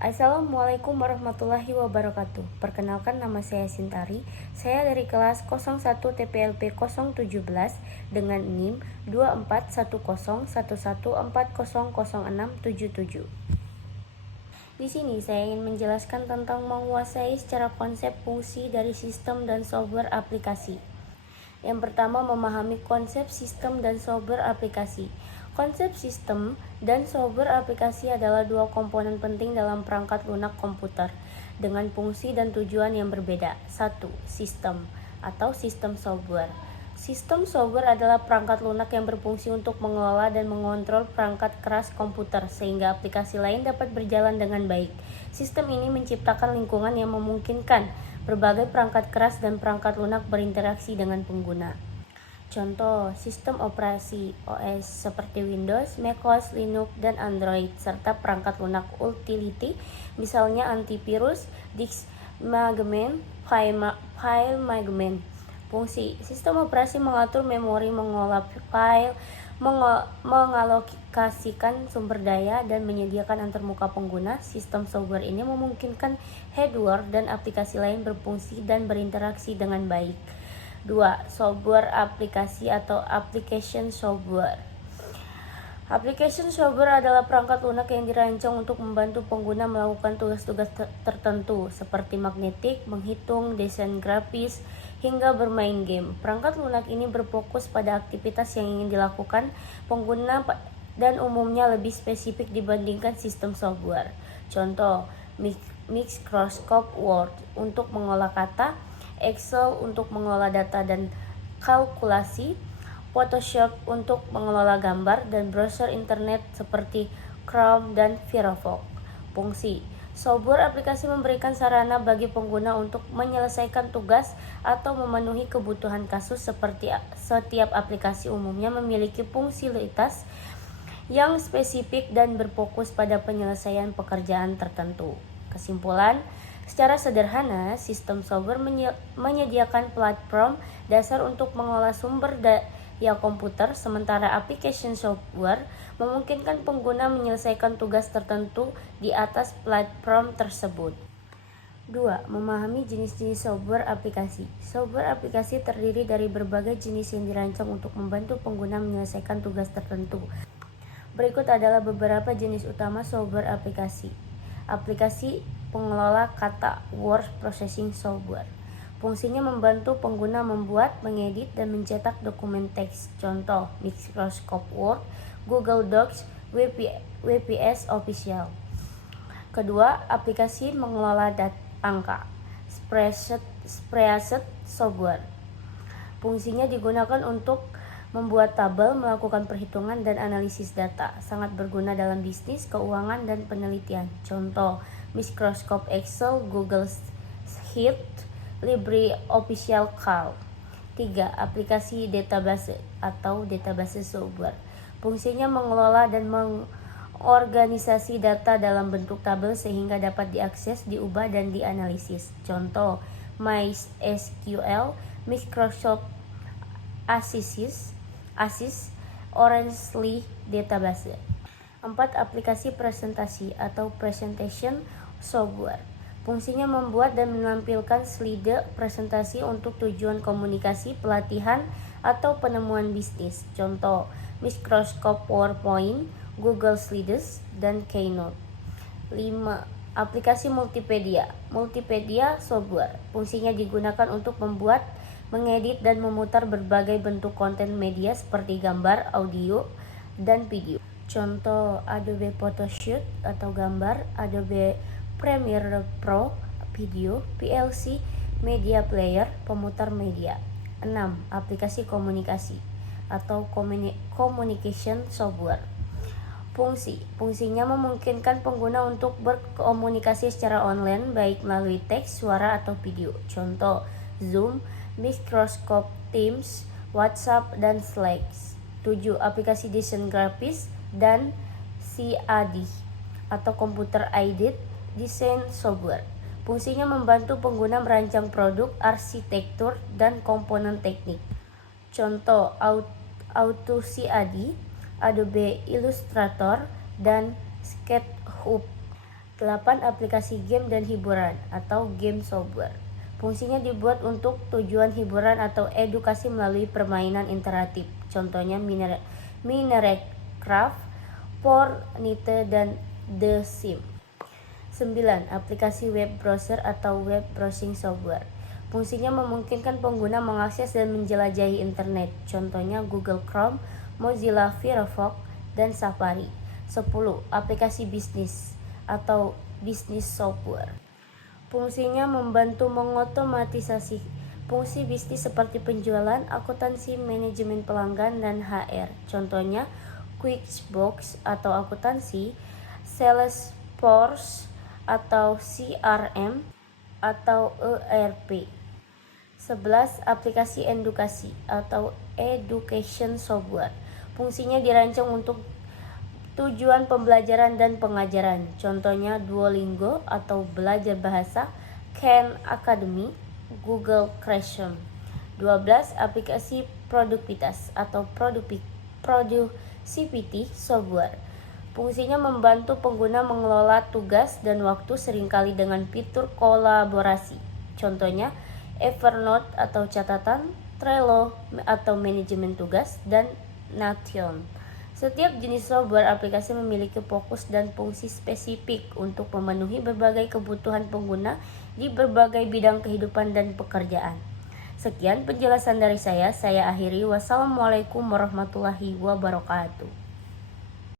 Assalamualaikum warahmatullahi wabarakatuh. Perkenalkan, nama saya Sintari. Saya dari kelas 01 TPLP 017 dengan NIM 241011400677. Di sini saya ingin menjelaskan tentang menguasai secara konsep fungsi dari sistem dan software aplikasi. Yang pertama, memahami konsep sistem dan software aplikasi. Konsep sistem dan software aplikasi adalah dua komponen penting dalam perangkat lunak komputer dengan fungsi dan tujuan yang berbeda. 1. Sistem atau sistem software. Sistem software adalah perangkat lunak yang berfungsi untuk mengelola dan mengontrol perangkat keras komputer sehingga aplikasi lain dapat berjalan dengan baik. Sistem ini menciptakan lingkungan yang memungkinkan berbagai perangkat keras dan perangkat lunak berinteraksi dengan pengguna. Contoh, sistem operasi OS seperti Windows, macOS, Linux, dan Android, serta perangkat lunak utility, misalnya antivirus, disk management, file management. Fungsi sistem operasi mengatur memori, mengolah file, mengalokasikan sumber daya, dan menyediakan antarmuka pengguna. Sistem software ini memungkinkan hardware dan aplikasi lain berfungsi dan berinteraksi dengan baik. 2. Software aplikasi atau application software. Application software adalah perangkat lunak yang dirancang untuk membantu pengguna melakukan tugas-tugas tertentu seperti magnetik, menghitung, desain grafis, hingga bermain game. Perangkat lunak ini berfokus pada aktivitas yang ingin dilakukan pengguna dan umumnya lebih spesifik dibandingkan sistem software. Contoh, Microsoft Word untuk mengolah kata, Excel untuk mengelola data dan kalkulasi, Photoshop untuk mengelola gambar, dan browser internet seperti Chrome dan Firefox. Fungsi software aplikasi memberikan sarana bagi pengguna untuk menyelesaikan tugas atau memenuhi kebutuhan kasus. Seperti setiap aplikasi umumnya memiliki fungsionalitas yang spesifik dan berfokus pada penyelesaian pekerjaan tertentu. Kesimpulan, secara sederhana, sistem software menyediakan platform dasar untuk mengolah sumber daya komputer, sementara application software memungkinkan pengguna menyelesaikan tugas tertentu di atas platform tersebut. 2. Memahami jenis-jenis software aplikasi. Software aplikasi terdiri dari berbagai jenis yang dirancang untuk membantu pengguna menyelesaikan tugas tertentu. Berikut adalah beberapa jenis utama software aplikasi. Aplikasi pengelola kata word processing software. Fungsinya membantu pengguna membuat, mengedit, dan mencetak dokumen teks. Contoh, Microsoft Word, Google Docs, WPS Official. Kedua, aplikasi mengelola angka. Spreadsheet software. Fungsinya digunakan untuk membuat tabel, melakukan perhitungan, dan analisis data. Sangat berguna dalam bisnis, keuangan, dan penelitian. Contoh, Microsoft Excel, Google Sheet, LibreOffice Calc. 3. Aplikasi database atau database software. Fungsinya mengelola dan mengorganisasi data dalam bentuk tabel sehingga dapat diakses, diubah, dan dianalisis. Contoh, MySQL, Microsoft Access, Oracle Database. 4. Aplikasi presentasi atau presentation software. Fungsinya membuat dan menampilkan slide presentasi untuk tujuan komunikasi, pelatihan, atau penemuan bisnis. Contoh, Microsoft PowerPoint, Google Slides, dan Keynote. 5. Aplikasi multimedia software. Fungsinya digunakan untuk membuat, mengedit, dan memutar berbagai bentuk konten media seperti gambar, audio, dan video. Contoh, Adobe Photoshop atau gambar, Adobe Premiere Pro video, PLC Media Player, pemutar media. 6. Aplikasi komunikasi atau communication software. Fungsinya memungkinkan pengguna untuk berkomunikasi secara online baik melalui teks, suara, atau video. Contoh, Zoom, Microsoft Teams, WhatsApp, dan Slack. 7. Aplikasi desain grafis dan CAD atau computer aided design software. Fungsinya membantu pengguna merancang produk, arsitektur, dan komponen teknik. Contoh, AutoCAD, Adobe Illustrator, dan SketchUp. 8. Aplikasi game dan hiburan atau game software. Fungsinya dibuat untuk tujuan hiburan atau edukasi melalui permainan interaktif. Contohnya Minecraft, Fortnite, dan The Sims. 9. Aplikasi web browser atau web browsing software. Fungsinya memungkinkan pengguna mengakses dan menjelajahi internet. Contohnya Google Chrome, Mozilla Firefox, dan Safari. 10. Aplikasi bisnis atau business software. Fungsinya membantu mengotomatisasi fungsi bisnis seperti penjualan, akuntansi, manajemen pelanggan, dan HR. Contohnya QuickBooks atau akuntansi, Salesforce atau CRM, atau ERP. 11. Aplikasi edukasi atau education software. Fungsinya dirancang untuk tujuan pembelajaran dan pengajaran. Contohnya Duolingo atau belajar bahasa, Khan Academy, Google Classroom. 12. Aplikasi produktivitas atau productivity software. Fungsinya membantu pengguna mengelola tugas dan waktu seringkali dengan fitur kolaborasi. Contohnya Evernote atau catatan, Trello atau manajemen tugas, dan Notion. Setiap jenis software aplikasi memiliki fokus dan fungsi spesifik untuk memenuhi berbagai kebutuhan pengguna di berbagai bidang kehidupan dan pekerjaan. Sekian penjelasan dari saya akhiri. Wassalamualaikum warahmatullahi wabarakatuh.